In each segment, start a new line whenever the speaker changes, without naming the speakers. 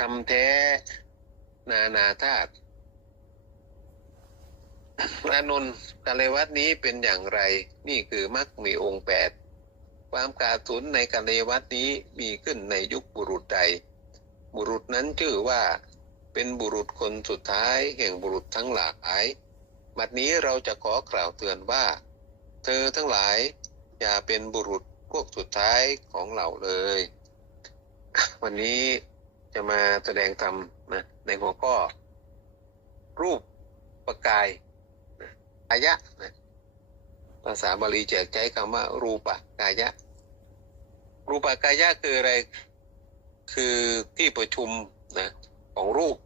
ทำแท้ นานาธาตุอานนท์กาเลวัตนี้เป็นอย่างไร นี่คือมรรคมีองค์แปดความกาสุนในกาเลวัตนี้มีขึ้นในยุคบุรุษใด บุรุษนั้นชื่อว่า เป็นบุรุษคนสุดท้ายแห่งบุรุษทั้งหลายบัดนี้เราจะขอกล่าวเตือนว่า เธอทั้งหลาย อย่าเป็นบุรุษพวกสุดท้ายของเราเลย วันนี้ จะมาแสดงธรรมนะในหัวข้อ รูปประกายนะอายะนะภาษาบาลีจะใช้คำว่า รูปกายะ รูปกายะคืออะไร คือที่ประชุมนะของรูป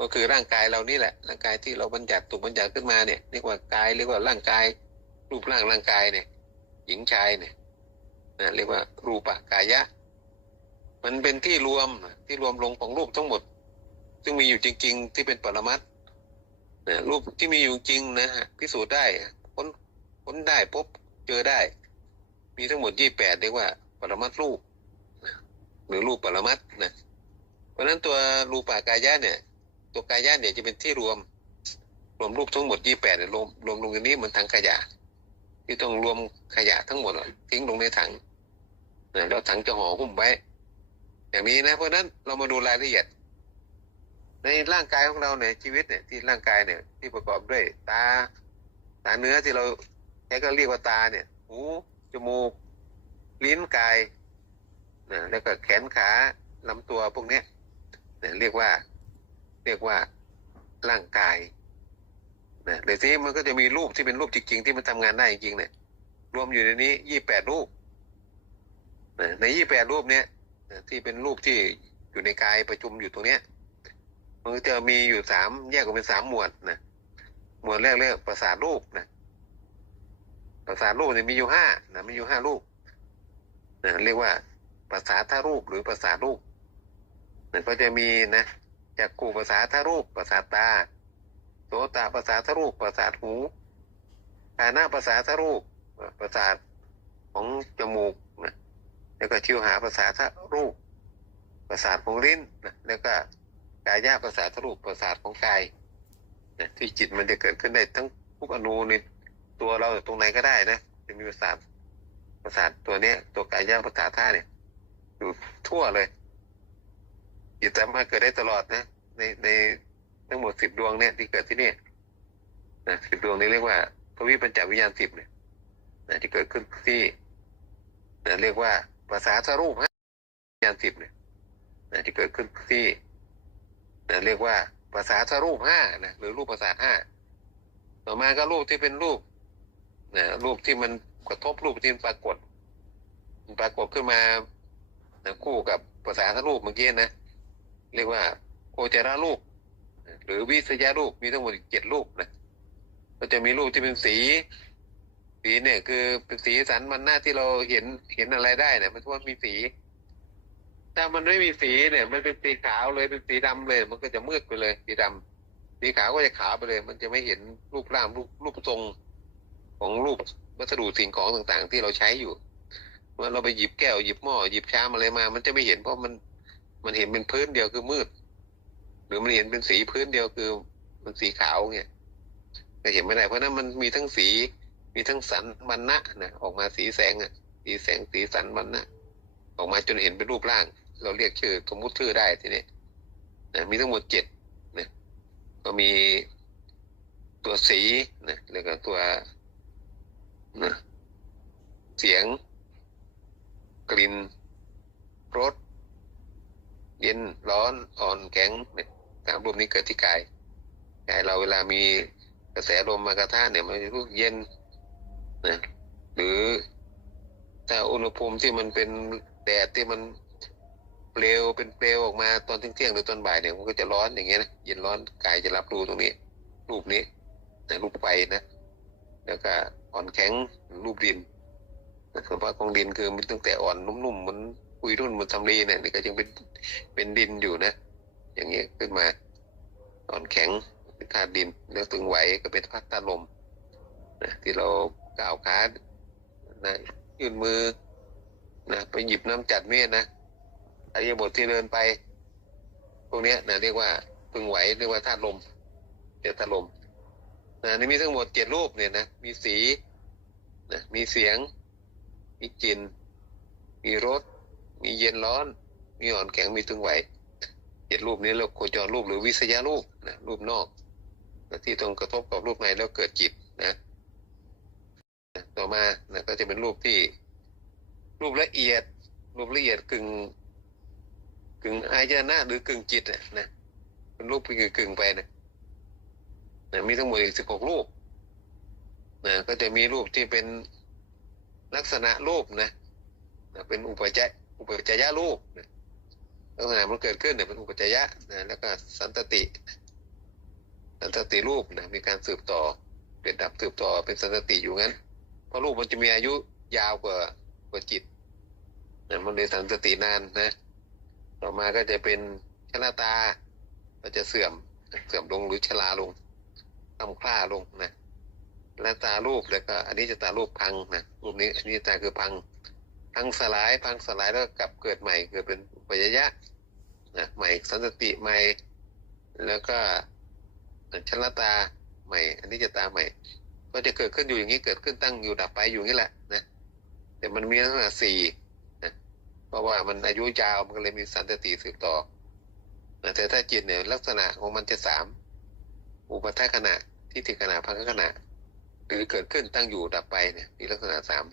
ก็คือร่างกายเรานี่แหละ ร่างกายที่เราบัญญัติถูกบัญญัติขึ้นมาเนี่ยเรียกว่ากายเรียกว่าร่างกาย รูปร่างร่างกายเนี่ย หญิงชายเนี่ยนะเรียกว่ารูปกายะ มันเป็นที่รวมที่รวมลงของรูปทั้งหมด ซึ่งมีอยู่จริง ๆ ที่เป็นปรมัตนะรูปที่มีอยู่จริงนะฮะพิสูจน์ได้ค้นค้นได้พบเจอได้ มีทั้งหมดยี่แปดเรียกว่า ปรมัตรูปหรือรูปปรมัตนะเพราะนั้นตัวรูปากายะเนี่ย ตัวกายะเนี่ยจะเป็นที่รวม รวมรูปทั้งหมดยี่แปดรวมรวมลงในนี้เหมือนถังขยะ ที่ต้องรวมขยะทั้งหมดทิ้งลงในถังนะแล้วถังจะห่อหุ้มไว้ อย่างนี้นะ เพราะนั้นเรามาดูรายละเอียด ในร่างกายของเราเนี่ยชีวิตเนี่ยที่ร่างกายเนี่ย ที่ประกอบด้วยตาตาเนื้อที่เราใช้ก็เรียกว่าตาเนี่ยหูจมูก ลิ้นกายนะแล้วก็แขนขาลำตัวพวกเนี้ยเนี่ยเรียกว่า เรียกว่าร่างกายนะเดี๋ยวทีมันก็จะมีรูปที่เป็นรูปจริงๆที่มันทำงานได้จริงๆเนี่ยรวมอยู่ในนี้ยี่แปดรูปนะในยี่แปดรูปเนี้ย ที่เป็นรูปที่อยู่ในกายประชุมอยู่ตรงเนี้ยมันจะมีอยู่สามแยกออกเป็นสามหมวดนะหมวดแรกเรียกประสาทรูปนะประสาทรูปเนี่ยมีอยู่ห้านะมีอยู่ห้ารูปนะเรียกว่าภาษาท่ารูปหรือภาษาทรูปนะก็จะมีนะจากกูภาษาท่ารูปภาษาทตาโสตภาษาท่ารูปภาษาทหูกาหน้าภาษาท่ารูปภาษาทของจมูกนะ แล้วก็ชิวหาภาษาท่ารูปภาษาทของลิ้นนะแล้วก็กายะประสาทรูปประสาทของกายนะที่จิตมันจะเกิดขึ้นได้ทั้งทุกอนูในตัวเราตรงไหนก็ได้นะจะมีประสาทประสาทตัวเนี้ย ตัวกายะประสาทท่าเนี่ยอยู่ทั่วเลยจิตสามารถเกิดได้ตลอดนะ ในในทั้งหมดสิบดวงเนี่ยที่เกิดที่นี่นะสิบดวงนี้เรียกว่าทวิปัญจวิญญาณสิบเนี่ยนะที่เกิดขึ้นที่นะเรียกว่า ภาษาทรูปฮะวิญญาณสิบเนี่ยนะที่เกิดขึ้นที่นะเรียกว่าภาษาทรูปห้านะหรือรูปภาษาห้าต่อมาก็รูปที่เป็นรูปนะรูปที่มันกระทบรูปที่มันปรากฏปรากฏขึ้นมานะคู่กับภาษาทรูปเมื่อกี้นะเรียกว่าโอเจรารูปหรือวิสยารูปมีทั้งหมดเจ็ดรูปนะก็จะมีรูปที่เป็นสี สีเนี่ยคือสีสันมันหน้าที่เราเห็นเห็นอะไรได้เนี่ยมันว่ามีสี ถ้ามันไม่มีสีเนี่ย มันเป็นสีขาวเลยเป็นสีดำเลย มันก็จะมืดไปเลย สีดำสีขาวก็จะขาวไปเลย มันจะไม่เห็นรูปร่างรูปรูปทรงของรูปวัสดุสิ่งของต่างๆ ที่เราใช้อยู่เมื่อเราไปหยิบแก้วหยิบหม้อหยิบชามอะไรมา มันจะไม่เห็นเพราะมันมันเห็นเป็นพื้นเดียวคือมืด หรือมันเห็นเป็นสีพื้นเดียวคือมันสีขาวเงี้ยก็เห็นไม่ได้เพราะนั้นมันมีทั้งสี มีทั้งสันมันนะนะออกมาสีแสงอะ สีแสงสีสันมันนะออกมาจนเห็นเป็นรูปร่าง เราเรียกชื่อสมมุติชื่อได้ทีนี้นะมีทั้งหมดเจ็ดนะก็มีตัวสีนะแล้วก็ตัวนะเสียง กลิ่นรสเย็นร้อนอ่อนแข็งเนี่ยตามรูปนี้เกิดที่กายกายเราเวลามีกระแสลมมากระทะเนี่ยมันจะรู้เย็น นะหรือถ้าอุณหภูมิที่มันเป็นแดดที่มันเปลวเป็นเปลวออกมาตอนเที่ยงหรือตอนบ่ายเนี่ยมันก็จะร้อนอย่างเงี้ยนะเย็นร้อนกายจะรับรู้ตรงนี้ รูปนี้นะรูปไฟนะ แล้วก็อ่อนแข็งรูปดินนะสภาพของดินคือมันตั้งแต่อ่อนนุ่มๆเหมันปุยรุ่นเหมันทำรีเนี่ยนี่ก็ยังเป็นเป็นดินอยู่นะ อย่างเงี้ยขึ้นมาอ่อนแข็งเป็นธาตุดินแล้วตึงไหวก็เป็นธาตุลมนะที่เรา ก้าวขานะยื่นมือนะไปหยิบน้ำจัดเมียนะอริยบทที่เดินไป พวกเนี้ยนะเรียกว่าพึงไหวเรียกว่าธาตุลมเดี๋ยวธาตุลมนะนี่มีทั้งหมดเจ็ดรูปเนี่ยนะมีสีนะมีเสียง มีกลิ่นมีรสมีเย็นร้อน มีอ่อนแข็งมีตึงไหวเจ็ดรูปนี้เราโคจรรูปหรือวิสยารูปนะรูปนอกนะที่ตรงกระทบกับรูปในแล้วเกิดจิตนะ ต่อมานะก็จะเป็นรูปที่ รูปละเอียด รูปละเอียดกึ่งกึ่งอายนะหรือกึ่งจิตนะเป็นรูปกึ่งกึ่งไปนะนะมีทั้งหมดอีกสิบหกรูปนะก็จะมีรูปที่เป็นลักษณะรูปนะนะเป็นอุปจจอุปจยะรูปนะลักษณะมันเกิดขึ้นเนี่ยเป็นอุปจยะนะแล้วก็สันตติ สันตติรูปนะมีการสืบต่อเป็นดับสืบต่อเป็นสันตติอยู่งั้น ราะรูปมันจะมีอายุยาวกว่ากว่าจิตนะมันเลยสันตตินานนะ ต่อมาก็จะเป็นชราตา ก็จะเสื่อมเสื่อมลงหรือชราลงต่ำคล้าลงนะชราตารูปแล้วก็ อันนี้จะตารูปพังนะรูปนี้ อันนี้ตาคือพัง พังสลายพังสลายแล้วกลับเกิดใหม่เกิดเป็นปยยะนะใหม่สันตติใหม่ แล้วก็ชราตาใหม่ อันนี้จะตาใหม่ ก็จะเกิดขึ้นอยู่อย่างนี้เกิดขึ้นตั้งอยู่ดับไปอยู่นี้แหละนะแต่มันมีลักษณะสี่นะเพราะว่ามันอายุยาวมันก็เลยมีสันตติสืบต่อนะแต่ถ้าจิตเนี่ยลักษณะของมันจะสามอุปทขณะที่ติขณะพังขณะหรือเกิดขึ้นตั้งอยู่ดับไปเนี่ย มีลักษณะสาม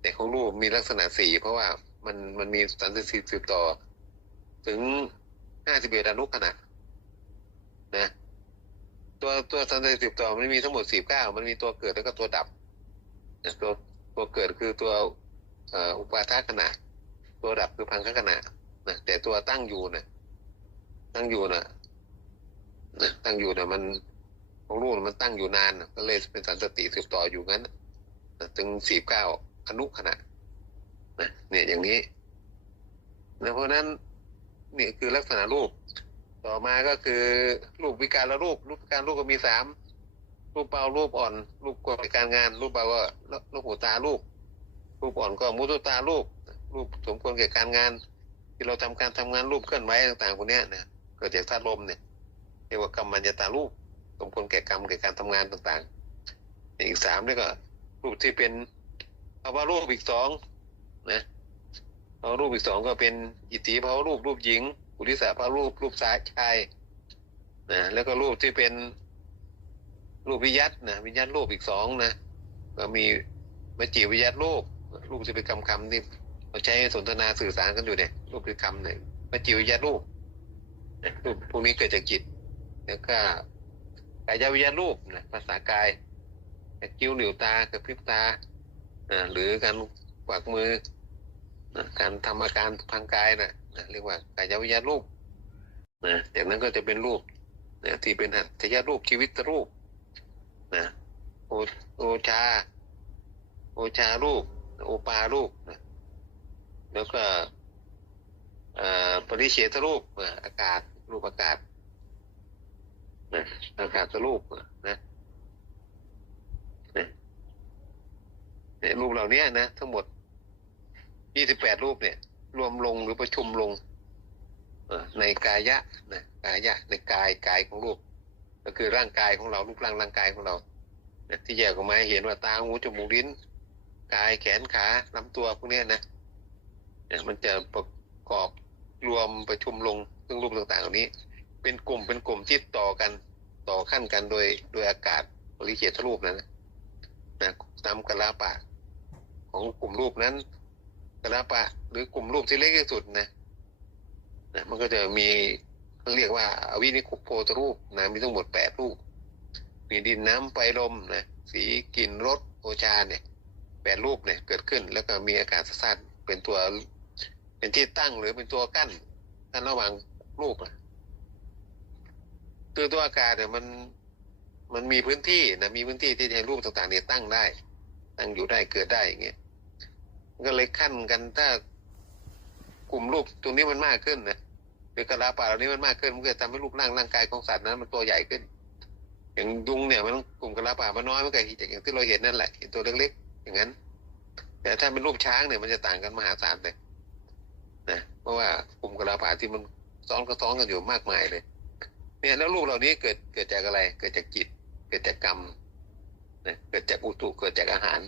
แต่ของรูปมีลักษณะสี่เพราะว่ามันมันมีสันตติสืบต่อ ถึงห้าสิบเอ็ดอนุขณะนะ ตัวตัวสันติสิบต่อมันมีทั้งหมดสิบเก้ามันมีตัวเกิดแล้วก็ตัวดับตัวตัวเกิดคือตัวอุปาทขณะตัวดับคือพังคขณะนะแต่ตัวตั้งอยู่นะตั้งอยู่นะนะตั้งอยู่นะมันของรูปมันตั้งอยู่นานก็เลยเป็นสันตติสืบต่ออยู่งั้นนะถึงสี่เก้าอนุขณะนะเนี่ยอย่างนี้นะเพราะฉะนั้นนี่คือลักษณะรูป ต่อมาก็คือรูปวิการละรูปรูปการรูปก็มีสามรูปเบารูปอ่อนรูปก่อการงานรูปเบาก็รูปหูตารูปรูปอ่อนก็มุตุตารูปรูปสมควรแก่การงาน ที่เราทำการทำงานรูปเคลื่อนไหวต่างๆพวกนี้เนี่ยเกิดจากธาตุลมเนี่ยเรียกว่ากรรมัญญตารูปสมควรแก่กรรมแก่การทำงานต่างๆ อีกสามนี่ก็รูปที่เป็นภาวะรูปอีกสองนะภาวะรูปอีกสองก็เป็นอิทธิภาวะรูปรูปหญิง อุทิศาภาวะรูปรูปชายชายนะแล้วก็รูปที่เป็นรูปวิยัตนะวิยัตรูปอีกสองนะก็มีมจิวิยัตรูปรูปที่เป็นคำคำที่เราใช้สนทนาสื่อสารกันอยู่เนี่ยรูปคือคำเนี่ยมจิวิยัตรูปรูปพวกนี้เกิดจากจิต แล้วก็กายวิญญาณรูปนะภาษากายกิ้วหลิวตากระพริบตาอ่าหรือการกวักมือ นะการทำอาการทางกายนะนะเรียกว่ากายวิญญาณรูปนะจากนั้นก็จะเป็นรูปนะที่เป็นหัตถยรูปชีวิตรูปนะโอโอชา โอชารูป โอปารูปนะแล้วก็อ่าปริเฉทรูปอากาศรูปอากาศนะอากาศรูปนะนะเนี่ยรูปเหล่านี้นะทั้งหมด 28รูปเนี่ย รวมลงหรือประชุมลงในกายะนะกายะ ในกายกายของรูป ก็คือร่างกายของเรารูปร่างร่างกายของเราที่แยกออกมาเห็นว่าตาหูจมูกลิ้น กายแขนขาลำตัวพวกนี้นะมันจะประกอบรวมประชุมลงซึ่งรูปต่างๆเหล่านี้ เป็นกลุ่มเป็นกลุ่มที่ต่อกันต่อขั้นกันโดยโดยอากาศบริเขตรูปนั้นนะตามกะลาปะของกลุ่มรูปนั้น กะลาปะ หรือกลุ่มรูปที่เล็กที่สุดนะนะมันก็จะมีเขาเรียกว่าอวินิคุปโพตรูปนะมีทั้งหมดแปดรูป มีดินน้ำไฟลมนะสีกลิ่นรสโอชาเนี่ยแปดรูปเนี่ยเกิดขึ้น แล้วก็มีอากาศสั้นเป็นตัว เป็นที่ตั้งหรือเป็นตัวกั้นกั้นระหว่างรูปอะคือตัวอากาศเนี่ยมันมันมีพื้นที่นะมีพื้นที่ที่ให้รูปต่างๆเนี่ยตั้งได้ ตั้งอยู่ได้เกิดได้อย่างเงี้ย ก็เลยขั้นกันถ้ากลุ่มรูปตรงนี้มันมากขึ้นนะหรือกระลาป่าเหล่านี้มันมากขึ้นมันก็จะทำให้รูปร่างร่างกายของสัตว์นั้น มันตัวใหญ่ขึ้น อย่างยุงเนี่ยมันกลุ่มกระลาป่ามันน้อยมันก็อย่างที่เราเห็นนั่นแหละเห็นตัวเล็กๆ อย่างนั้น แต่ถ้าเป็นรูปช้างเนี่ยมันจะต่างกันมหาศาลเลยนะเพราะว่ากลุ่มกระลาป่าที่มันซ้อนก็ซ้อนกันอยู่มากมายเลย เนี่ยแล้วรูปเหล่านี้เกิดเกิดจากอะไร เกิดจากจิต เกิดจากกรรมนะเกิดจากอุตุเกิดจากอาหาร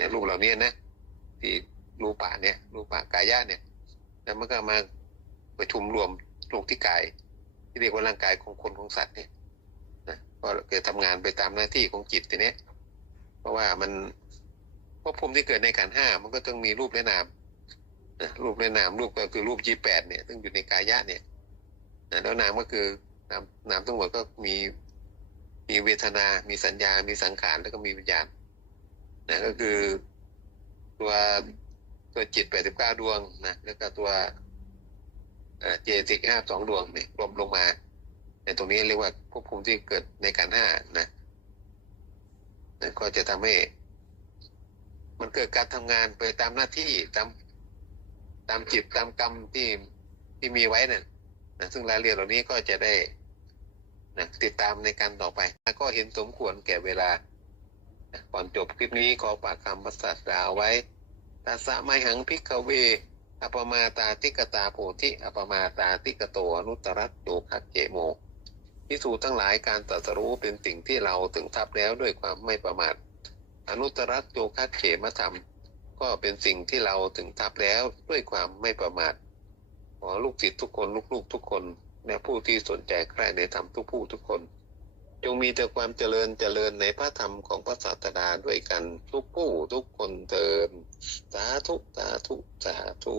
เนี่ยรูปเหล่านี้นะที่รูปป่าเนี่ยรูปป่ากายะเนี่ย แล้วมันก็มาประชุมรวมลงที่กาย ที่เรียกว่าร่างกายของคนของสัตว์เนี่ยนะก็เกิดทำงานไปตามหน้าที่ของจิตทีเนี้ยเพราะว่ามันภพภูมิที่เกิดในขันห้ามันก็ต้องมีรูปและนามนะรูปและนามรูปก็คือรูปยี่แปดเนี่ยซึ่งอยู่ในกายะเนี่ยนะแล้วนามก็คือนามนามทั้งหมดก็มีมีเวทนา มีสัญญา มีสังขาร แล้วก็มีวิญญาณ นะก็คือตัวตัวจิตแปดสิบเก้าดวงนะแล้วก็ตัวเจสิกห้าสองดวงเนี่ยรวมลงมาในตรงนี้เรียกว่าภพภูมิที่เกิดในการห้านะนะก็จะทำให้ มันเกิดการทำงานไปตามหน้าที่ตามตามจิตตามกรรมที่ที่มีไว้นั่นนะซึ่งรายละเอียดเหล่านี้ก็จะได้นะติดตามในการต่อไปแล้วก็เห็นสมควรแก่เวลา ก่อนจบคลิปนี้ขอปากคำพระศาสดาไว้ตัสะไมหังพิกเว อปมาตาติกตาโพธิอปมาตาติกโตอนุตรัตโยคักเจโมพิสูจทั้งหลายการตรัสรู้เป็นสิ่งที่เราถึงทับแล้วด้วยความไม่ประมาท อนุตรัตโยคักเขมธรรม ก็เป็นสิ่งที่เราถึงทับแล้วด้วยความไม่ประมาทขอลูกศิษย์ทุกคนลูกๆทุกคน และผู้ที่สนใจใคร่ในธรรมทุกผู้ทุกคน จงมีแต่ความเจริญเจริญในพระธรรมของพระศาสดาด้วยกันทุกผู้ทุกคนเติมสาธุสาธุสาธุ